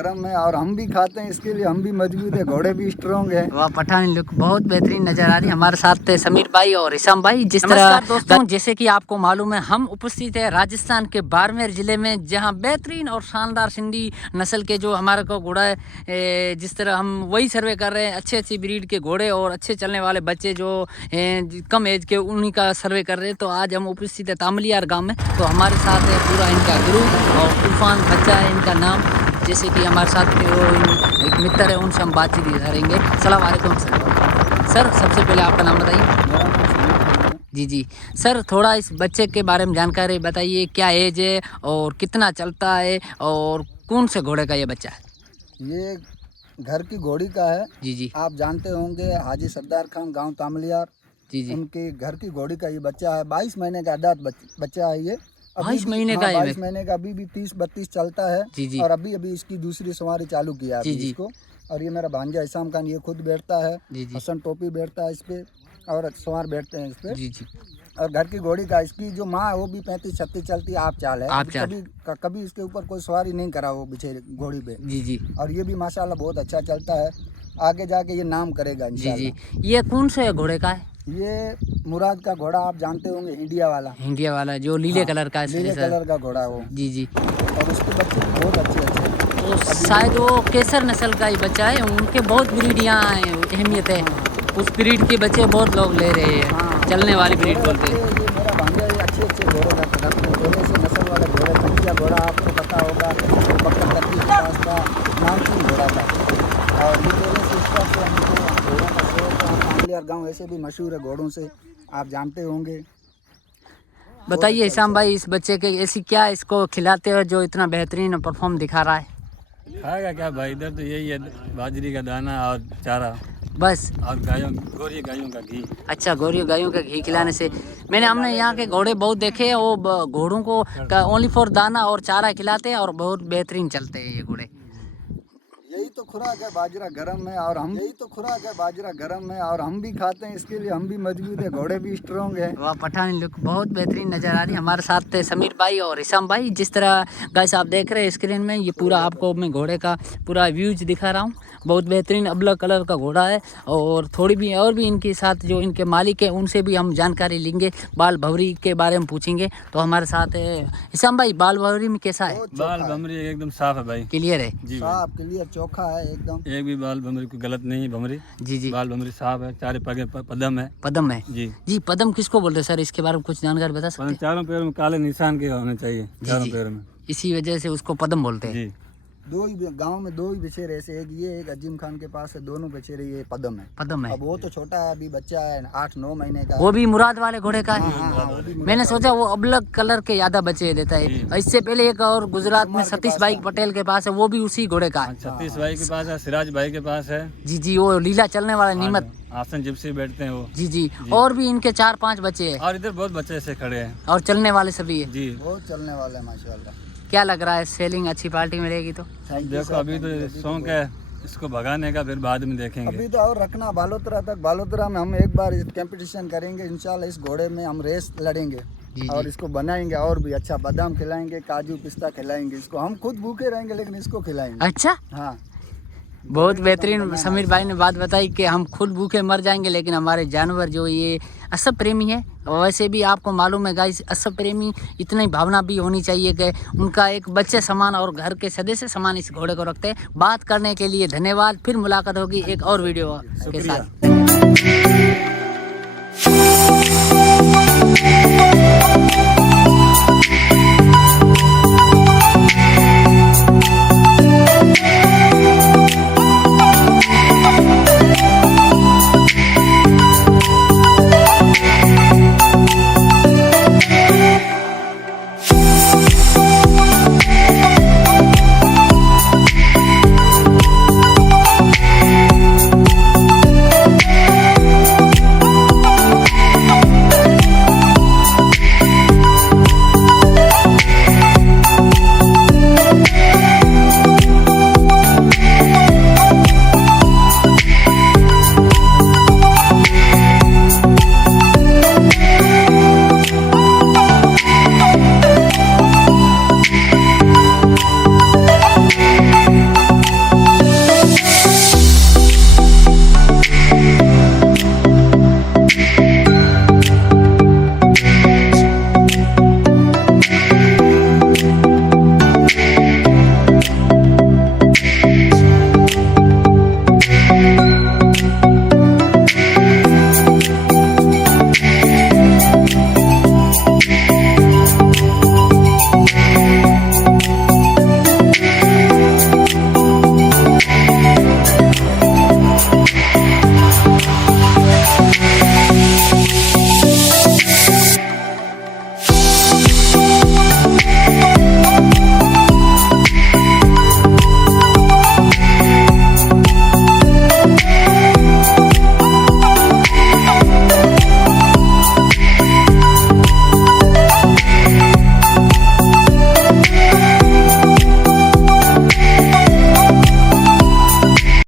गर्म है और हम भी खाते हैं, इसके लिए हम भी मजबूत है, घोड़े भी स्ट्रॉन्ग है। वाह, पठानी लुक बहुत बेहतरीन नजर आ रही है। हमारे साथ थे समीर भाई और हिसाम भाई। जिस तरह दोस्तों, जैसे कि आपको मालूम है, हम उपस्थित है राजस्थान के बाड़मेर जिले में, जहां बेहतरीन और शानदार सिंधी नस्ल के जो हमारे को घोड़ा है, जिस तरह हम वही सर्वे कर रहे हैं। अच्छी ब्रीड के घोड़े और अच्छे चलने वाले बच्चे जो कम एज के, उन्हीं का सर्वे कर रहे हैं। तो आज हम उपस्थित है तामलियार गाँव में। तो हमारे साथ है पूरा इनका ग्रुप और तूफान बच्चा है इनका नाम। जैसे कि हमारे साथ एक मित्र है, उनसे हम बातचीत करेंगे। अस्सलाम वालेकुम सर, सबसे पहले आपका नाम बताइए। जी सर, थोड़ा इस बच्चे के बारे में जानकारी बताइए। क्या एज है और कितना चलता है और कौन से घोड़े का ये बच्चा है? ये घर की घोड़ी का है। जी आप जानते होंगे हाजी सरदार खान, गांव तामलियार। जी उनके घर की घोड़ी का ये बच्चा है। 22 महीने का आदात बच्चा है ये। 22 महीने का है? 22 महीने का, अभी भी 30-32 चलता है। जी और अभी इसकी दूसरी सवारी चालू किया है इसको। और ये मेरा भांजा हिसाम खान, ये खुद बैठता है। हसन टोपी बैठता है इस पे और सवार बैठते हैं इस पे। जी। और घर की घोड़ी का, इसकी जो माँ है वो भी 35-36 चलती है, आप चाल है। कभी इसके ऊपर कोई सवारी नहीं करा वो बेचारे घोड़ी पे। जी। और ये भी माशाल्लाह बहुत अच्छा चलता है। आगे जाके ये नाम करेगा इंशाल्लाह। जी। ये कौन से घोड़े का है? ये मुराद का घोड़ा, आप जानते होंगे, इंडिया वाला जो लीले कलर का है। लीले कलर का घोड़ा है वो। जी। और उसके बच्चे भी बहुत अच्छे तो शायद वो केसर नस्ल का ही बच्चा है। उनके बहुत ब्रीड यहाँ अहमियत है। उस ब्रीड के बच्चे बहुत लोग ले रहे हैं। चलने वाली ब्रीड बोलते हैं। ये मेरा भांजा अच्छे घोड़े रखते हैं। पहले से नस्ल वाले घोड़े, तकिया घोड़ा आपको पता होगा, बकर तकी के पास का नामचीन घोड़ा था। और ये पहले से इसका से हमको घोड़ों का शौक है। तामलियार गाँव ऐसे भी मशहूर है घोड़ों से, आप जानते होंगे। बताइए हिसाम भाई, इस बच्चे के ऐसी क्या इसको खिलाते हो जो इतना बेहतरीन परफॉर्म दिखा रहा है? खाएगा क्या भाई, इधर तो यही है, बाजरी का दाना और चारा बस। और गोरी गायों का घी। अच्छा, गोरी गायों का घी खिलाने से। हमने यहाँ के घोड़े बहुत देखे हैं, वो घोड़ों को ओनली फॉर दाना और चारा खिलाते हैं और बहुत बेहतरीन चलते हैं ये घोड़े। यही तो खुराक है, बाजरा गर्म है और हम भी खाते हैं, इसके लिए हम भी मजबूत है, घोड़े भी स्ट्रॉन्ग है। वाह, पठानी लुक बहुत बेहतरीन नज़र आ रही है। हमारे साथ थे समीर भाई और हिसाम भाई। जिस तरह गाइस आप देख रहे हैं स्क्रीन में, ये पूरा आपको मैं घोड़े का पूरा व्यूज दिखा रहा हूँ। बहुत बेहतरीन अबला कलर का घोड़ा है। और थोड़ी भी और भी इनके साथ जो इनके मालिक है उनसे भी हम जानकारी लेंगे, बाल भवरी के बारे में पूछेंगे। तो हमारे साथ है हिसाम भाई। बाल भवरी में कैसा है? बाल भमरी एकदम साफ है भाई, क्लियर है जी, साफ क्लियर चोखा है एकदम। एक भी बाल भमरी कोई गलत नहीं है। भमरी जी बाल भमरी साफ है। चारे पगे पदम है। पदम है जी। पदम किसको बोलते हैं सर? इसके बारे में कुछ जानकारी बता सकते हैं? चारों पैरों में काले निशान के होने चाहिए, चारों पैरों में, इसी वजह से उसको पदम बोलते हैं। जी। दो ही गांव में दो ही बछेरे ऐसे, एक ये एक अजीम खान के पास है, दोनों बछेरे ये पदम है। अब वो तो छोटा है, अभी बच्चा है 8-9 महीने का। वो भी मुराद वाले घोड़े का है। मैंने सोचा वो अबलग कलर के ज्यादा बच्चे देता है। इससे पहले एक और गुजरात में सतीश भाई पटेल के पास है, वो भी उसी घोड़े का है। सतीश भाई के पास है, सिराज भाई के पास है। जी, वो लीला चलने वाला नीमत आसन जिप्सी बैठते हैं वो। जी। और भी इनके 4-5 बच्चे हैं। और इधर बहुत बच्चे ऐसे खड़े हैं और चलने वाले सभी है। जी, बहुत चलने वाले हैं माशाल्लाह। क्या लग रहा है, सेलिंग अच्छी पार्टी में रहेगी? तो देखो अभी तो शौक है इसको भगाने का, फिर बाद में देखेंगे। अभी तो और रखना बालोतरा तक। बालोतरा में हम एक बार कंपटीशन करेंगे इंशाल्लाह। इस घोड़े में हम रेस लड़ेंगे और इसको बनाएंगे और भी अच्छा। बादाम खिलाएंगे, काजू पिस्ता खिलाएंगे इसको। हम खुद भूखे रहेंगे लेकिन इसको खिलाएंगे। अच्छा, हाँ, बहुत बेहतरीन समीर भाई ने बात बताई कि हम खुद भूखे मर जाएंगे लेकिन हमारे जानवर जो ये असब प्रेमी है। वैसे भी आपको मालूम है गाइस, असब प्रेमी इतनी भावना भी होनी चाहिए कि उनका एक बच्चे समान और घर के सदस्य समान इस घोड़े को रखते हैं। बात करने के लिए धन्यवाद। फिर मुलाकात होगी एक और वीडियो के साथ।